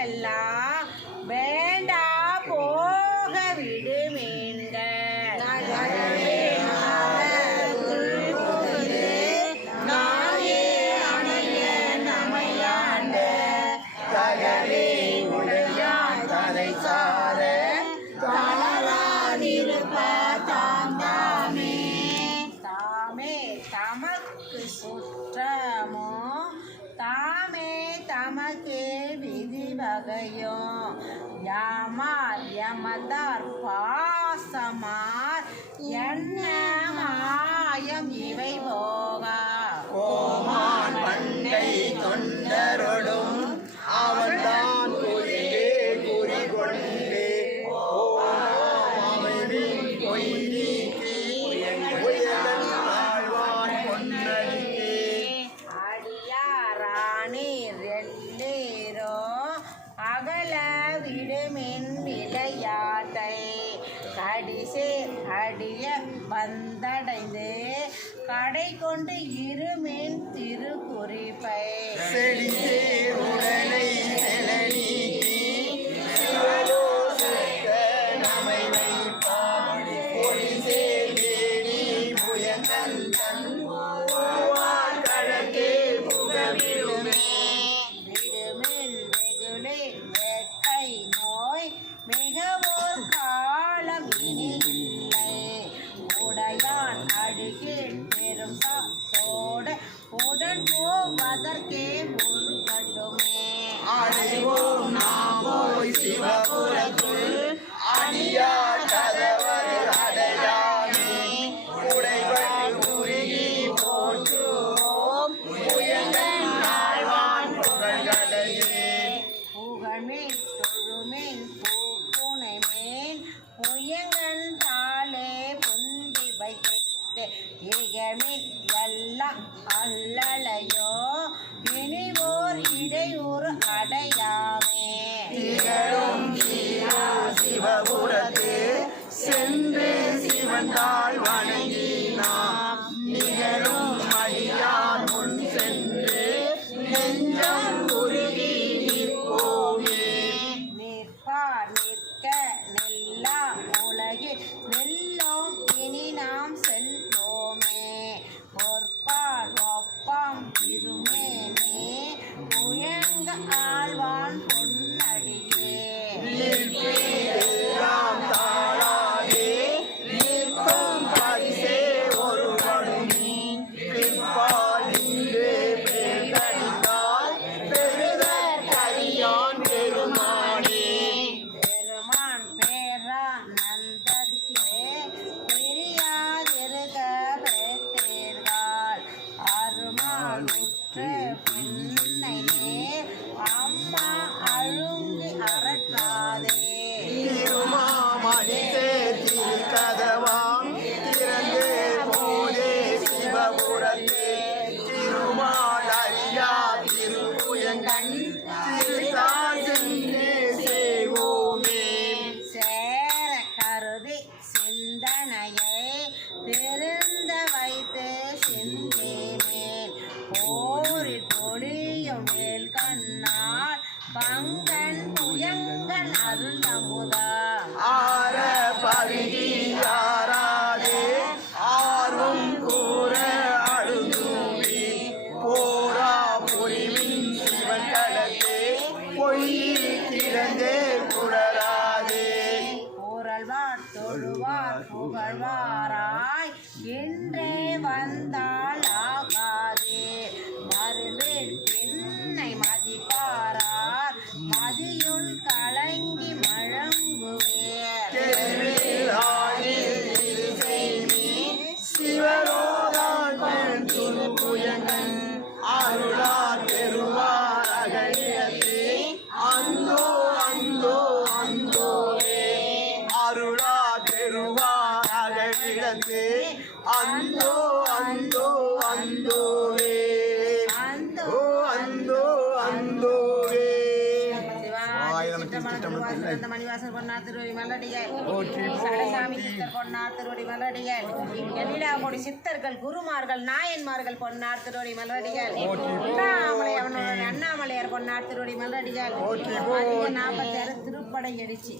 எல்லாம் வேண்டா போக விடுமீன்கள் சுற்றமோ தாமே தமக்கே விதி வகையும் யாமார் யமதார் பாசமார் என்ன மாயம் இவை போகா கோமான் பண்டை தொண்டரொடும் அவன்தான் குறியே குறிகொண்டே அமைவின் பொய் நீக்கி உயர்ந்தன் ஆழ்வான் பொன்னடிக்கே அடியாரானீர் எல்லீரோ அகல விடுமின் விளையாட்டை கடிசே அடிய வந்தடைந்து கடை கொண்டு இருமின் திருக்குறிப்பை செடிசே உடலை செலநீக்கி நமை வைப்பான் பொடிசே தேடி புயந்தன் தன் கழக்கே புகவிடுமே விடுமின் வெகுளி வேட்கை நோய் மிகவோர் காலம் இனி இல்லை உடையான் அழுகில் பெரும் சாத்தோடு உடன் போவதற்கே ஒரு கட்டுமே அடைவோம் நாம் போய் சிவபுரத்துள் அடியார் கதவர் அடையாமே உடைவள் உருகி போற்றுவோம் உயர்ந்தன் ஆழ்வான் புகழ்களையே புகழ்மேன் தொழுமேன் பூப்புனை மேன் புயங்கன் தாளே புந்தி வைத்து இகமின் எல்லாம் அல்லலையோ இனிவோர் இடையூறு அடையாமே திகழும் சீரா சிவபுரத்து சென்று சிவந்தாள் வணங்கி நாம் நிகழும் அடியார் முன் சென்று நெஞ்சம் உருகி நிற்போமே நிற்பார் நிற்க நெல்லா உலகில் நெல்லோம் இனி நாம் செல்வோமே பொற்பால் ஒப்பாம் திருமேனே உயங்க ஆழ்வான் பொன்னடியே எல்லாம் தாழாதே நிற்கும் பரிசே ஒரு படுமி பிற்பால் நின்று பேர்கடித்தால் பெருதற் கரியான் பெருமானே பெருமான் பேரா நந்தத்திலே பிரியாதிருக பெற்றீர்கள் அருமான் உற்று பின்னையே அம்மா அழுங்கி அரற்றாதே திருமாமணி திருக்கதவாம் திறந்து போதே சிவபுரத்தே திருமால் அறியா திருப்புயங்கன் திருத்தான் சென்று செய்வோமே சேர கருதி சிந்தனையை திருந்த வைத்து சிந்தினேன் போரில் பொழியும் வேல் கண்ணால் பங்கன் புயங்கன் அருந்தமுதா ஆர பருகி ஆராதே ஆர்வம் கூற அழுந்தூவி போரா பொறிவின் சிவன் களத்தே பொய்யில் திறந்தே புலராதே புரள்வார் தொழுவார் புகழ்வாராய் இன்றே வந்தால் ஆகாதே மறுவேல் பின்னை மதிப்பாரார் மதியுள் கலங்கி மழங்குவேர் தெருவில் ஆயில் இது செய்மி சிவரோதான் பெண் துருபுயங்கன் அருளார் பெருவார் அகழியத்தே அந்தோ அந்தோ அந்தோவே அருளார் பெருவார் அகழியத்தே அந்தோ அந்தோ அந்தோவே அந்தோ அந்தோ அந்தோவே. திருச்சிற்றம்பலம் மணிவாசல் பொன்னார் திருவடி மலடிகள் போற்றி சடசாமி போற்றி சித்தர் பொன்னார் திருவடி மலடிகள் எழிலாமொழி சித்தர்கள் குருமார்கள் நாயன்மார்கள் பொன்னார் திருவடி மலடிகள் அண்ணாமலை அவனுடைய அண்ணாமலையார் பொன்னார் திருவடி மலடிகள் 46 திருப்படை எழுச்சி